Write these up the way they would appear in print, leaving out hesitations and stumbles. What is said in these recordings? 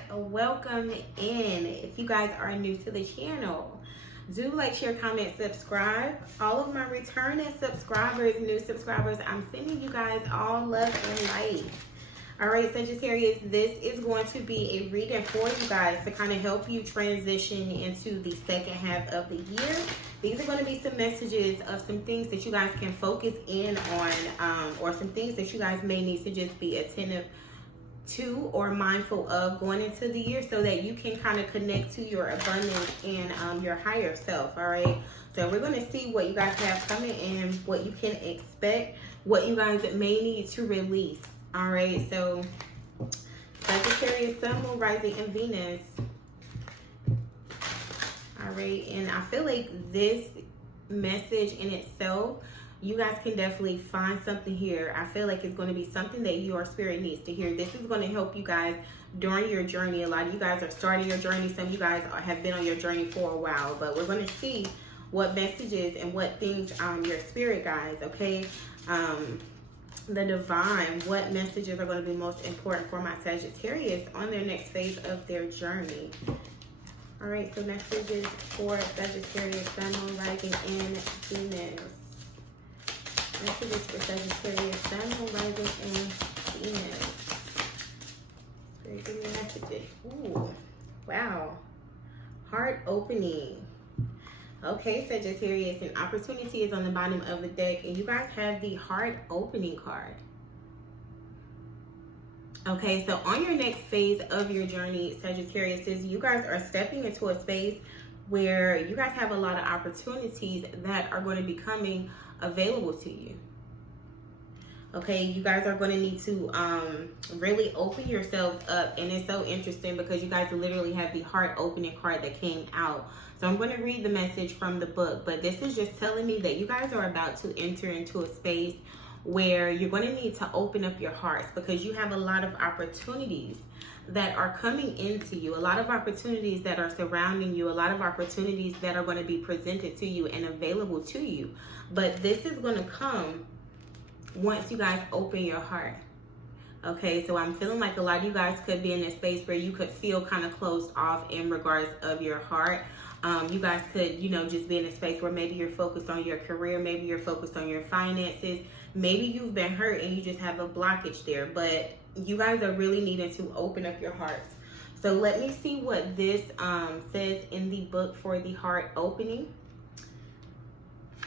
back. Welcome in. If you guys are new to the channel, do like, share, comment, subscribe. All of my returning subscribers, new subscribers, I'm sending you guys all love and light. All right, Sagittarius, this is going to be a reading for you guys to kind of help you transition into the second half of the year. These are going to be some messages of some things that you guys can focus in on, or some things that you guys may need to just be attentive to or mindful of going into the year, so that you can kind of connect to your abundance and your higher self. All right, so we're going to see what you guys have coming in, what you can expect, what you guys may need to release. All right, so Sagittarius, Sun, Moon, Rising, and Venus. All right, and I feel like this message in itself, you guys can definitely find something here. I feel like it's going to be something that your spirit needs to hear. This is going to help you guys during your journey. A lot of you guys are starting your journey. Some of you guys have been on your journey for a while, but we're going to see what messages and what things your spirit guides, okay? The divine, what messages are going to be most important for my Sagittarius on their next phase of their journey. All right, so messages for Sagittarius, Sun, Moon, Rising, and Venus. Messages for Sagittarius, Sun, Moon, Rising, and Venus. Spirit, give me messages. Ooh, wow. Heart opening. Okay, Sagittarius, an opportunity is on the bottom of the deck, and you guys have the heart opening card. Okay, so on your next phase of your journey, Sagittarius, you guys are stepping into a space where you guys have a lot of opportunities that are going to be coming available to you. Okay, you guys are going to need to really open yourselves up. And it's so interesting because you guys literally have the heart opening card that came out. So I'm going to read the message from the book, but this is just telling me that you guys are about to enter into a space where you're going to need to open up your hearts, because you have a lot of opportunities that are coming into you, a lot of opportunities that are surrounding you, a lot of opportunities that are going to be presented to you and available to you. But this is going to come once you guys open your heart. Okay, so I'm feeling like a lot of you guys could be in a space where you could feel kind of closed off in regards of your heart. You guys could, just be in a space where maybe you're focused on your career, maybe you're focused on your finances, maybe you've been hurt and you just have a blockage there, but you guys are really needing to open up your hearts. So let me see what this says in the book for the heart opening.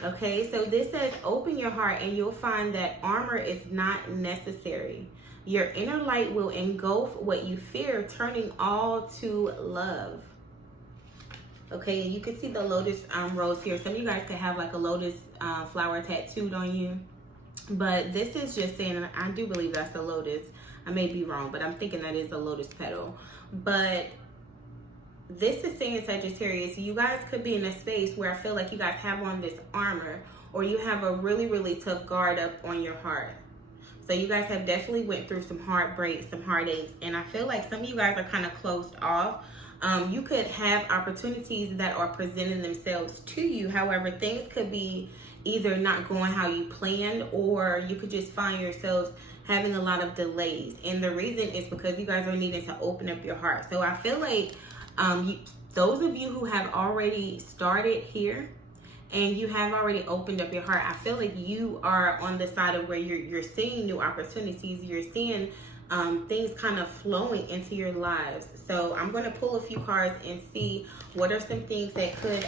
Okay, so this says, open your heart and you'll find that armor is not necessary. Your inner light will engulf what you fear, turning all to love. Okay, you can see the lotus rose here. Some of you guys could have like a lotus flower tattooed on you. But this is just saying, I do believe that's a lotus. I may be wrong, but I'm thinking that is a lotus petal. But this is saying, Sagittarius, you guys could be in a space where I feel like you guys have on this armor, or you have a really, really tough guard up on your heart. So you guys have definitely went through some heartbreaks, some heartaches, and I feel like some of you guys are kind of closed off. You could have opportunities that are presenting themselves to you. However, things could be either not going how you planned, or you could just find yourselves having a lot of delays. And the reason is because you guys are needing to open up your heart. So I feel like those of you who have already started here and you have already opened up your heart, I feel like you are on the side of where you're seeing new opportunities. You're seeing things kind of flowing into your lives. So I'm going to pull a few cards and see what are some things that could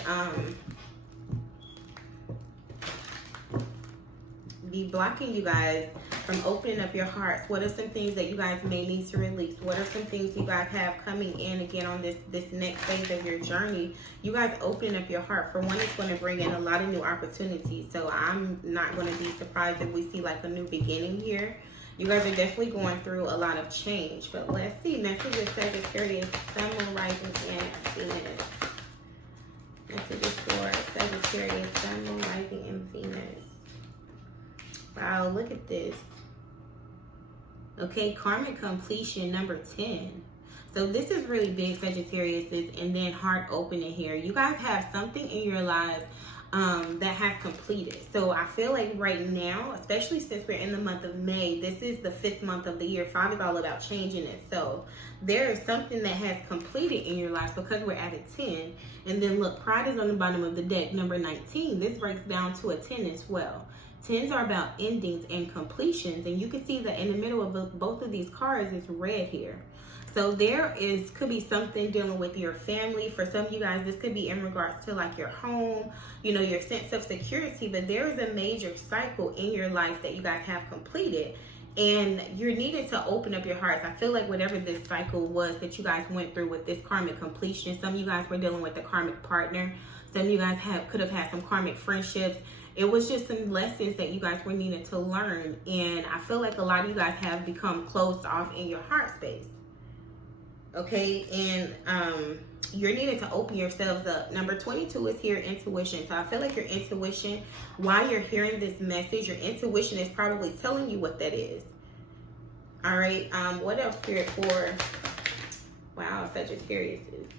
be blocking you guys from opening up your hearts. What are some things that you guys may need to release? What are some things you guys have coming in again on this next phase of your journey? You guys opening up your heart. For one, it's going to bring in a lot of new opportunities. So I'm not going to be surprised if we see like a new beginning here. You guys are definitely going through a lot of change. But let's see. Messages Sagittarius, Sun, Moon, Rising, and Venus. Messages for Sagittarius, Sun, Moon, Rising, and Venus. Wow, look at this. Okay, karmic completion number 10. So this is really big, Sagittarius, and then heart opening here. You guys have something in your lives that has completed. So I feel like right now, especially since we're in the month of May, this is the 5th month of the year. 5 is all about changing itself. There is something that has completed in your life because we're at a 10. And then look, pride is on the bottom of the deck, number 19. This breaks down to a 10 as well. 10s are about endings and completions. And you can see that in the middle of both of these cards is red here. So could be something dealing with your family. For some of you guys, this could be in regards to like your home, you know, your sense of security. But there is a major cycle in your life that you guys have completed. And you're needed to open up your hearts. I feel like whatever this cycle was that you guys went through with this karmic completion, some of you guys were dealing with a karmic partner. Some of you guys could have had some karmic friendships. It was just some lessons that you guys were needed to learn. And I feel like a lot of you guys have become closed off in your heart space. Okay, and you're needing to open yourselves up. Number 22 is here, intuition. So I feel like your intuition, while you're hearing this message, your intuition is probably telling you what that is. All right, what else, Spirit, for, wow, Sagittarius is,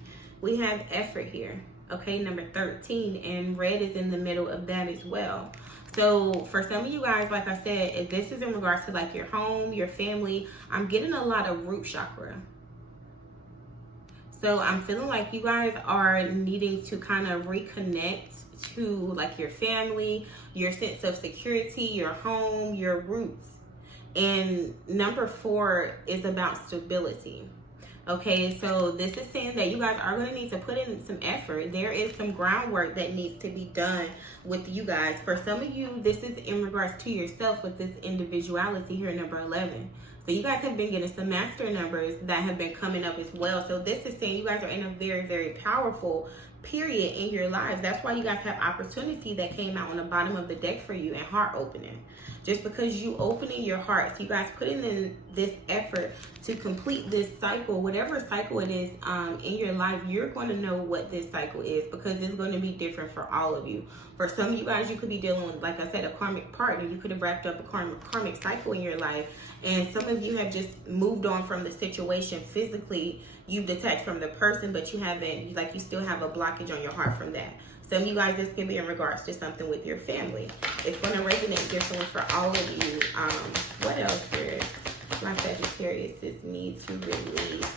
we have effort here. Okay, number 13, and red is in the middle of that as well. So for some of you guys, like I said, if this is in regards to like your home, your family, I'm getting a lot of root chakra. So I'm feeling like you guys are needing to kind of reconnect to like your family, your sense of security, your home, your roots. And number 4 is about stability. Okay, so this is saying that you guys are going to need to put in some effort. There is some groundwork that needs to be done with you guys. For some of you, this is in regards to yourself with this individuality here, number 11. So you guys have been getting some master numbers that have been coming up as well. So this is saying you guys are in a very, very powerful period in your lives. That's why you guys have opportunity that came out on the bottom of the deck for you and heart opening. Just because you opening your hearts, you guys putting in this effort to complete this cycle, whatever cycle it is in your life, you're going to know what this cycle is because it's going to be different for all of you. For some of you guys, you could be dealing with, like I said, a karmic partner. You could have wrapped up a karmic cycle in your life. And some of you have just moved on from the situation physically. You've detached from the person, but you haven't, like you still have a blockage on your heart from that. Some of you guys, this can be in regards to something with your family. It's going to resonate differently for all of you. What else, Spirit? My Sagittarius need to release.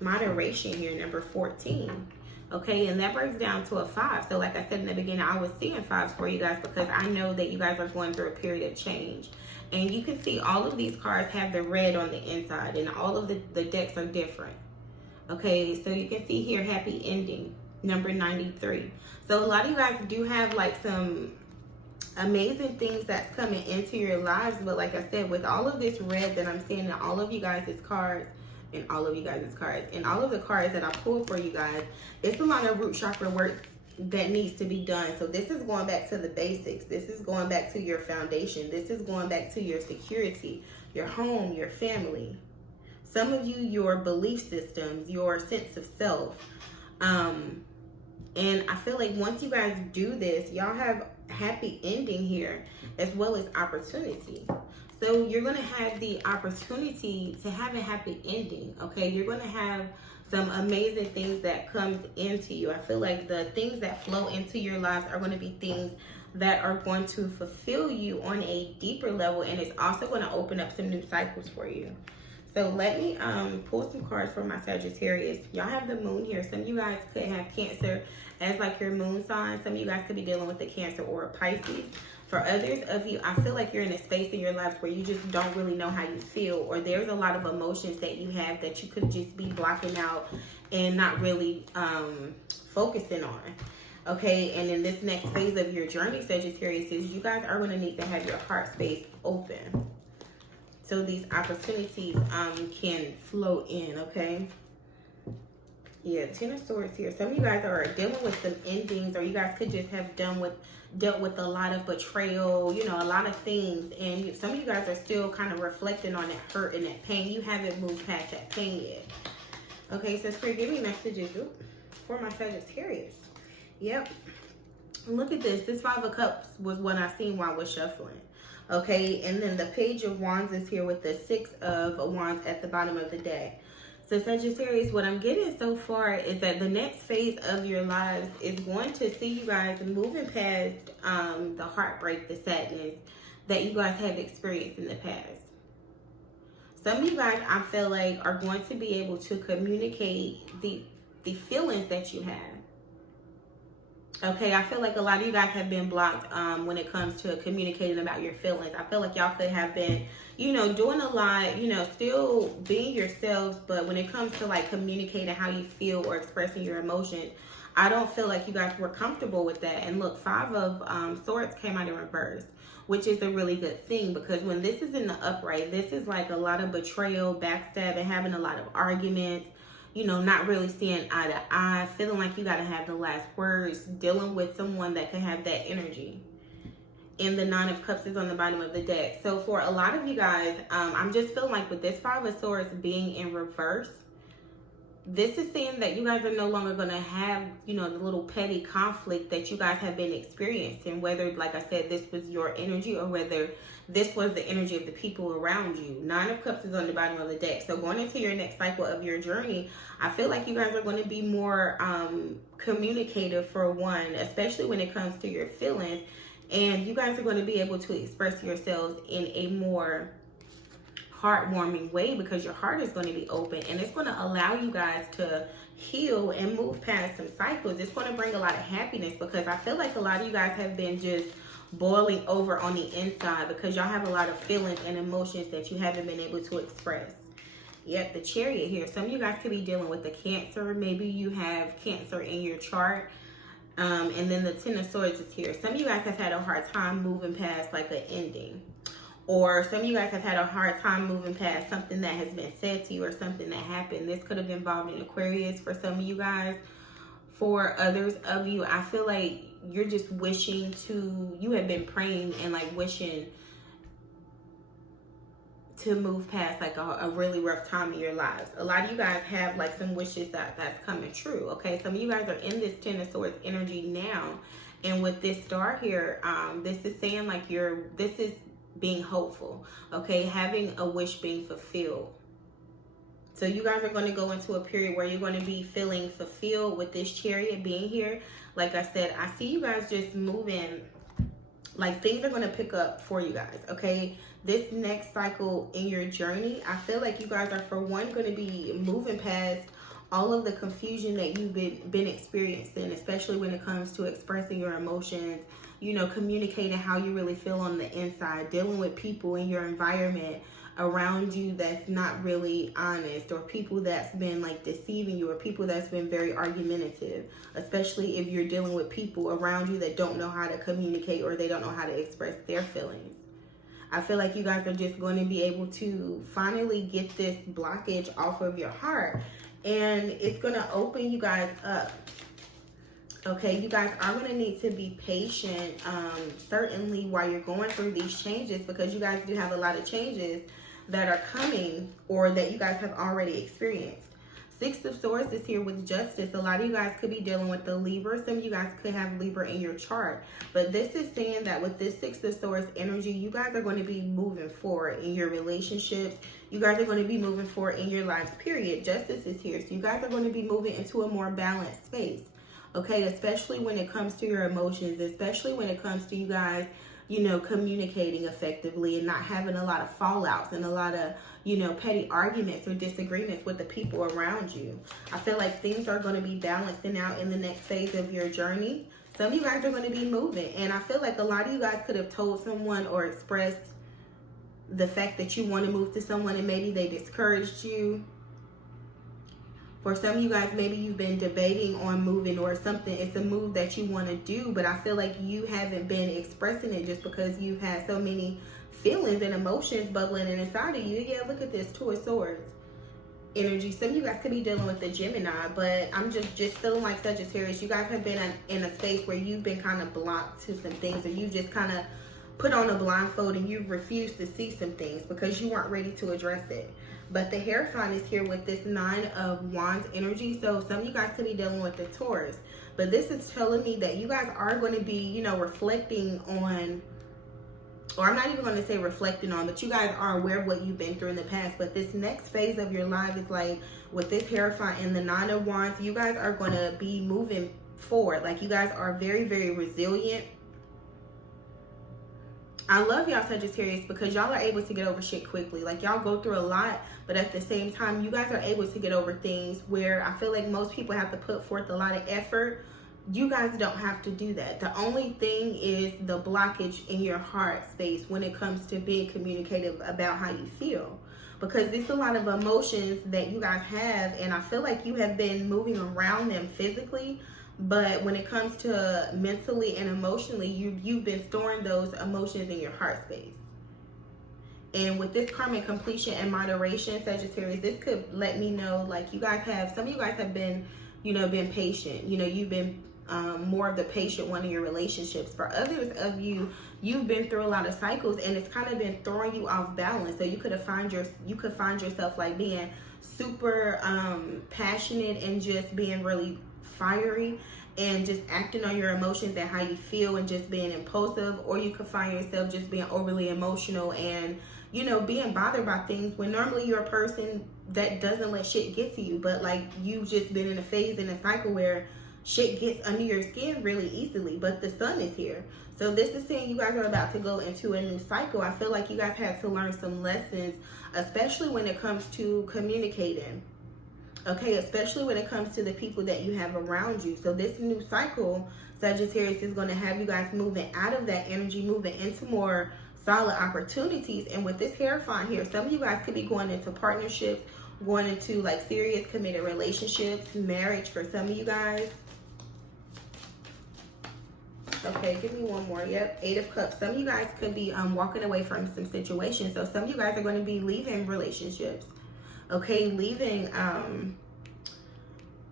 Moderation here, number 14. Okay, and that breaks down to a 5. So like I said in the beginning, I was seeing 5s for you guys because I know that you guys are going through a period of change. And you can see all of these cards have the red on the inside, and all of the decks are different. Okay, so you can see here, happy ending, number 93. So a lot of you guys do have like some amazing things that's coming into your lives. But like I said, with all of this red that I'm seeing in all of you guys' cards, and all of the cards that I pulled for you guys, it's a lot of root chakra work that needs to be done. So this is going back to the basics. This is going back to your foundation. This is going back to your security, your home, your family. Some of you, your belief systems, your sense of self. And I feel like once you guys do this, y'all have happy ending here as well as opportunity. So you're going to have the opportunity to have a happy ending, okay? You're going to have some amazing things that comes into you. I feel like the things that flow into your lives are going to be things that are going to fulfill you on a deeper level, and it's also going to open up some new cycles for you. So let me pull some cards for my Sagittarius. Y'all have the moon here. Some of you guys could have Cancer as like your moon sign. Some of you guys could be dealing with a Cancer or a Pisces. For others of you, I feel like you're in a space in your life where you just don't really know how you feel, or there's a lot of emotions that you have that you could just be blocking out and not really focusing on. Okay, and in this next phase of your journey, Sagittarius, is you guys are going to need to have your heart space open so these opportunities can flow in, okay? Yeah, 10 of Swords here. Some of you guys are dealing with some endings, or you guys could just have dealt with a lot of betrayal, you know, a lot of things. And some of you guys are still kind of reflecting on that hurt and that pain. You haven't moved past that pain yet. Okay, so Spirit, give me messages for my Sagittarius. Yep. Look at this. This 5 of Cups was what I seen while I was shuffling. Okay, and then the Page of Wands is here with the 6 of Wands at the bottom of the deck. So Sagittarius, what I'm getting so far is that the next phase of your lives is going to see you guys moving past the heartbreak, the sadness that you guys have experienced in the past. Some of you guys, I feel like, are going to be able to communicate the feelings that you have. Okay, I feel like a lot of you guys have been blocked when it comes to communicating about your feelings. I feel like y'all could have been, you know, doing a lot, you know, still being yourselves, but when it comes to like communicating how you feel or expressing your emotions, I don't feel like you guys were comfortable with that. And look, 5 of Swords came out in reverse, which is a really good thing, because when this is in the upright, this is like a lot of betrayal, backstabbing, having a lot of arguments, you know, not really seeing eye to eye, feeling like you got to have the last words, dealing with someone that can have that energy. And the 9 of Cups is on the bottom of the deck. So for a lot of you guys, I'm just feeling like with this 5 of Swords being in reverse, this is saying that you guys are no longer going to have, you know, the little petty conflict that you guys have been experiencing, whether, like I said, this was your energy or whether this was the energy of the people around you. 9 of Cups is on the bottom of the deck. So going into your next cycle of your journey, I feel like you guys are going to be more communicative, for one, especially when it comes to your feelings. And you guys are going to be able to express yourselves in a more heartwarming way, because your heart is going to be open, and it's going to allow you guys to heal and move past some cycles. It's going to bring a lot of happiness, because I feel like a lot of you guys have been just boiling over on the inside because y'all have a lot of feelings and emotions that you haven't been able to express. Yep, the Chariot here. Some of you guys could be dealing with the Cancer. Maybe you have Cancer in your chart. And then the 10 of Swords is here. Some of you guys have had a hard time moving past like an ending. Or some of you guys have had a hard time moving past something that has been said to you or something that happened. This could have involved an Aquarius for some of you guys. For others of you, I feel like you're just wishing to, you have been praying and like wishing to move past like a really rough time in your lives. A lot of you guys have like some wishes that's coming true. Okay, some of you guys are in this 10 of Swords energy now. And with this star here, this is saying like this is being hopeful, okay, having a wish being fulfilled. So you guys are going to go into a period where you're going to be feeling fulfilled with this Chariot being here. Like I said, I see you guys just moving, like things are going to pick up for you guys, okay? This next cycle in your journey, I feel like you guys are, for one, going to be moving past all of the confusion that you've been experiencing, especially when it comes to expressing your emotions, you know, communicating how you really feel on the inside, dealing with people in your environment around you that's not really honest, or people that's been like deceiving you, or people that's been very argumentative, especially if you're dealing with people around you that don't know how to communicate or they don't know how to express their feelings. I feel like you guys are just going to be able to finally get this blockage off of your heart, and it's going to open you guys up. Okay, you guys are going to need to be patient, certainly while you're going through these changes, because you guys do have a lot of changes that are coming or that you guys have already experienced. 6 of Swords is here with Justice. A lot of you guys could be dealing with the Libra. Some of you guys could have Libra in your chart. But this is saying that with this 6 of Swords energy, you guys are going to be moving forward in your relationships. You guys are going to be moving forward in your lives, period. Justice is here. So you guys are going to be moving into a more balanced space. Okay, especially when it comes to your emotions, especially when it comes to you guys, you know, communicating effectively and not having a lot of fallouts and a lot of, you know, petty arguments or disagreements with the people around you. I feel like things are going to be balancing out in the next phase of your journey. Some of you guys are going to be moving, and I feel like a lot of you guys could have told someone or expressed the fact that you want to move to someone and maybe they discouraged you. For some of you guys, maybe you've been debating on moving or something. It's a move that you want to do, but I feel like you haven't been expressing it just because you've had so many feelings and emotions bubbling inside of you. Yeah, look at this 2 of Swords energy. Some of you guys could be dealing with the Gemini, but I'm just feeling like Sagittarius, you guys have been in a space where you've been kind of blocked to some things, or you just kind of put on a blindfold and you refused to see some things because you weren't ready to address it. But the Hierophant is here with this 9 of Wands energy. So some of you guys could be dealing with the Taurus. But this is telling me that you guys are going to be, you know, reflecting on or I'm not even going to say reflecting on, but you guys are aware of what you've been through in the past. But this next phase of your life is like with this Hierophant and the Nine of Wands, you guys are going to be moving forward. Like you guys are very, very resilient. I love y'all Sagittarius because y'all are able to get over shit quickly. Like y'all go through a lot, but at the same time, you guys are able to get over things where I feel like most people have to put forth a lot of effort. You guys don't have to do that. The only thing is the blockage in your heart space when it comes to being communicative about how you feel. Because there's a lot of emotions that you guys have, and I feel like you have been moving around them physically, but when it comes to mentally and emotionally, you've been storing those emotions in your heart space. And with this karmic completion and moderation, Sagittarius, this could let me know, like, you guys have, some of you guys have been, you know, been patient. You know, you've been more of the patient one in your relationships. For others of you, you've been through a lot of cycles, and it's kind of been throwing you off balance. So you could find yourself like being super passionate and just being really fiery and just acting on your emotions and how you feel and just being impulsive, or you could find yourself just being overly emotional and, you know, being bothered by things when normally you're a person that doesn't let shit get to you, but like you've just been in a phase in a cycle where shit gets under your skin really easily. But the sun is here, so this is saying you guys are about to go into a new cycle. I feel like you guys had to learn some lessons, especially when it comes to communicating. Okay, especially when it comes to the people that you have around you. So this new cycle, Sagittarius, is going to have you guys moving out of that energy, moving into more solid opportunities. And with this Hierophant here, some of you guys could be going into partnerships, going into like serious committed relationships, marriage for some of you guys. Okay, give me one more. Yep, Eight of Cups. Some of you guys could be walking away from some situations. So some of you guys are going to be leaving relationships. Okay, leaving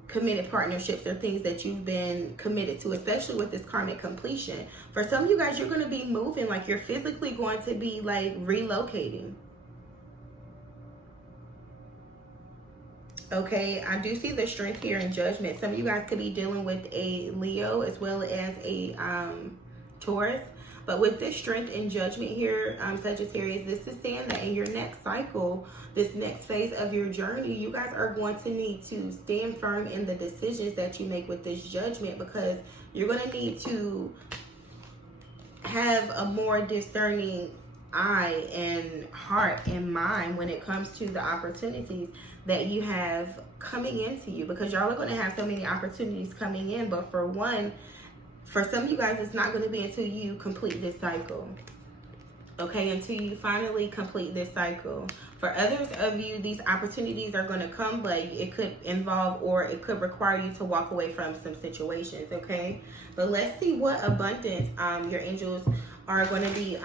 committed partnerships or things that you've been committed to, especially with this karmic completion. For some of you guys, you're going to be moving, like you're physically going to be like relocating. Okay, I do see the Strength here in Judgment. Some of you guys could be dealing with a Leo as well as a Taurus. But with this Strength and Judgment here, Sagittarius, this is saying that in your next cycle, this next phase of your journey, you guys are going to need to stand firm in the decisions that you make with this Judgment, because you're going to need to have a more discerning eye and heart and mind when it comes to the opportunities that you have coming into you, because y'all are going to have so many opportunities coming in. But for some of you guys, it's not going to be until you complete this cycle. Okay, until you finally complete this cycle. For others of you, these opportunities are going to come, but it could involve or it could require you to walk away from some situations. Okay, but let's see what abundance your angels are going to be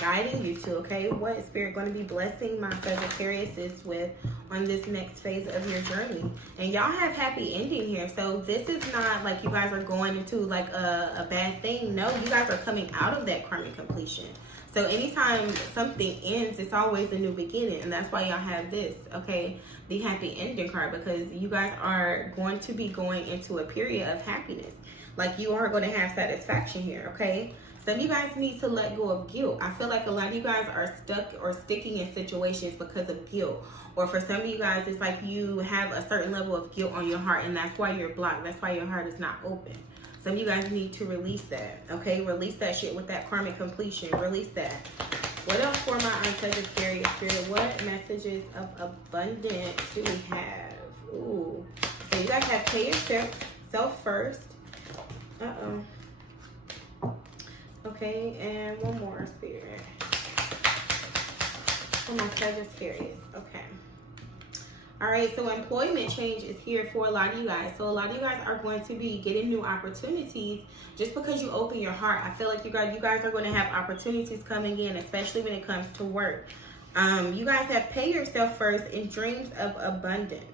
guiding you to. Okay, what is Spirit going to be blessing my Sagittarius is with on this next phase of your journey? And y'all have happy ending here, so this is not like you guys are going into like a bad thing. No, you guys are coming out of that karmic completion. So anytime something ends, it's always a new beginning, and that's why y'all have this, okay, the happy ending card, because you guys are going to be going into a period of happiness. Like you are going to have satisfaction here. Okay, some of you guys need to let go of guilt. I feel like a lot of you guys are stuck or sticking in situations because of guilt. Or for some of you guys, it's like you have a certain level of guilt on your heart, and that's why you're blocked. That's why your heart is not open. Some of you guys need to release that. Okay, release that shit with that karmic completion. Release that. What else for my Sagittarius Spirit? What messages of abundance do we have? Ooh. So you guys have pay yourself first. Okay, and one more, Spirit. For my Sagittarius. Okay. All right, so employment change is here for a lot of you guys. So a lot of you guys are going to be getting new opportunities just because you open your heart. I feel like you guys are going to have opportunities coming in, especially when it comes to work. You guys have pay yourself first in dreams of abundance.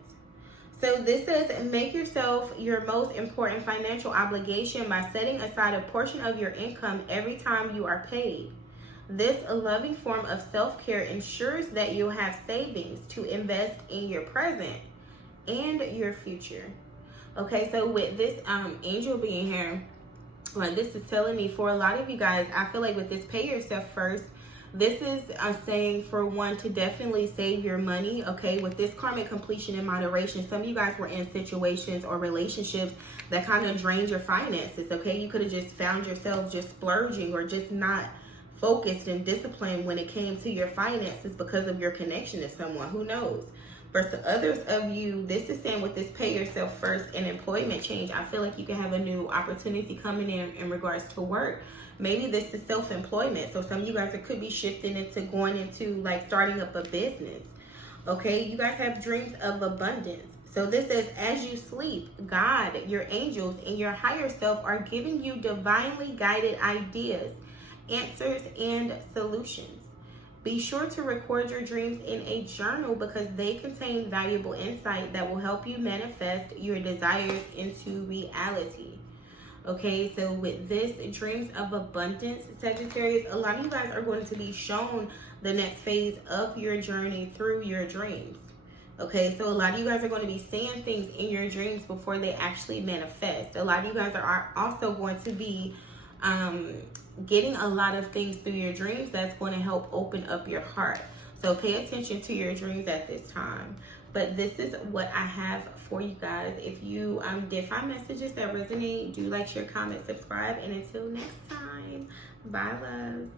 So this says, make yourself your most important financial obligation by setting aside a portion of your income every time you are paid. This loving form of self-care ensures that you'll have savings to invest in your present and your future. Okay, so with this angel being here, Like, this is telling me for a lot of you guys, I feel like with this pay yourself first, this is saying for one to definitely save your money, okay? With this karmic completion and moderation, some of you guys were in situations or relationships that kind of drained your finances, okay? You could have just found yourself just splurging or just not focused and disciplined when it came to your finances because of your connection to someone. Who knows? For others of you, this is saying with this pay yourself first and employment change, I feel like you can have a new opportunity coming in regards to work. Maybe this is self-employment. So some of you guys could be shifting into going into like starting up a business. Okay, you guys have dreams of abundance. So this says, as you sleep, God, your angels, and your higher self are giving you divinely guided ideas, answers, and solutions. Be sure to record your dreams in a journal because they contain valuable insight that will help you manifest your desires into reality. Okay, so with this dreams of abundance, Sagittarius, a lot of you guys are going to be shown the next phase of your journey through your dreams. Okay, so a lot of you guys are going to be seeing things in your dreams before they actually manifest. A lot of you guys are also going to be getting a lot of things through your dreams that's going to help open up your heart. So pay attention to your dreams at this time. But this is what I have for you guys. If you did find messages that resonate, do like, share, comment, subscribe. And until next time, bye, loves.